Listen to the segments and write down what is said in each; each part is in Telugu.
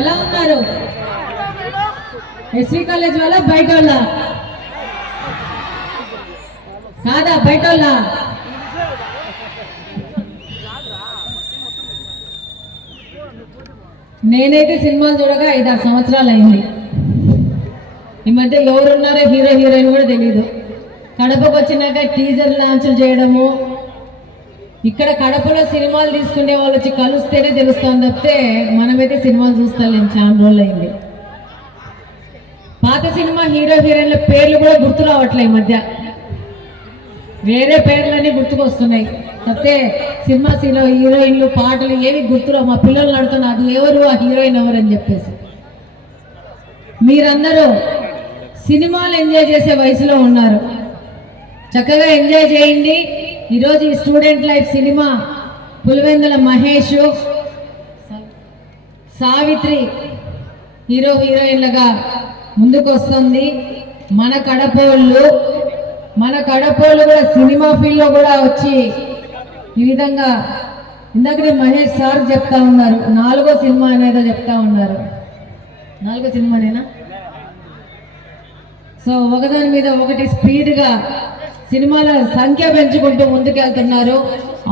ఎలా ఉన్నారు? ఎస్వి కాలేజ్ వాళ్ళ బయట వాళ్ళ కాదా? బయట వాళ్ళ నేనైతే సినిమాలు చూడగా 5-6 సంవత్సరాలు అయింది. ఈ మధ్య ఎవరున్నారో హీరో హీరోయిన్ కూడా తెలియదు. కడపకు వచ్చినాక టీజర్ లాంచ్లు చేయడము, ఇక్కడ కడపలో సినిమాలు తీసుకునే వాళ్ళు వచ్చి కలుస్తేనే తెలుస్తాను తప్పితే మనమైతే సినిమాలు చూస్తాం చాలా రోజులు అయింది. పాత సినిమా హీరో హీరోయిన్ల పేర్లు కూడా గుర్తు రావట్లే ఈ మధ్య. వేరే పేర్లన్నీ గుర్తుకొస్తున్నాయి తప్పితే సినిమా హీరోయిన్లు పాటలు ఏవి గుర్తురావు. మా పిల్లలు అడుగుతున్నా అది ఎవరు, ఆ హీరోయిన్ ఎవరు అని చెప్పేసి. మీరందరూ సినిమాలు ఎంజాయ్ చేసే వయసులో ఉన్నారు, చక్కగా ఎంజాయ్ చేయండి. ఈరోజు ఈ student life cinema Pulivendula Mahesh, Savitri hero హీరోయిన్లుగా ముందుకు వస్తుంది. మన కడపోళ్ళు కూడా సినిమా ఫీల్డ్లో కూడా వచ్చి ఈ విధంగా ఇందాకనే మహేష్ సార్ చెప్తా ఉన్నారు 4వ సినిమా అనేదో చెప్తా ఉన్నారు. 4వ సినిమానేనా? సో ఒకదాని మీద ఒకటి స్పీడ్గా సినిమాల సంఖ్య పెంచుకుంటూ ముందుకెళ్తున్నారు.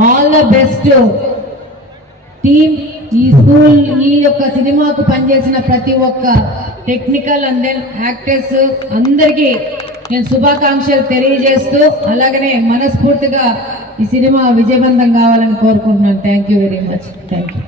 All the best team. ఈ స్కూల్ ఈ యొక్క సినిమాకు పనిచేసిన ప్రతి ఒక్క టెక్నికల్ అండ్ దెన్ యాక్టర్స్ అందరికీ నేను శుభాకాంక్షలు తెలియజేస్తూ అలాగనే మనస్ఫూర్తిగా ఈ సినిమా విజయవంతం కావాలని కోరుకుంటున్నాను. Thank you very much. Thank you.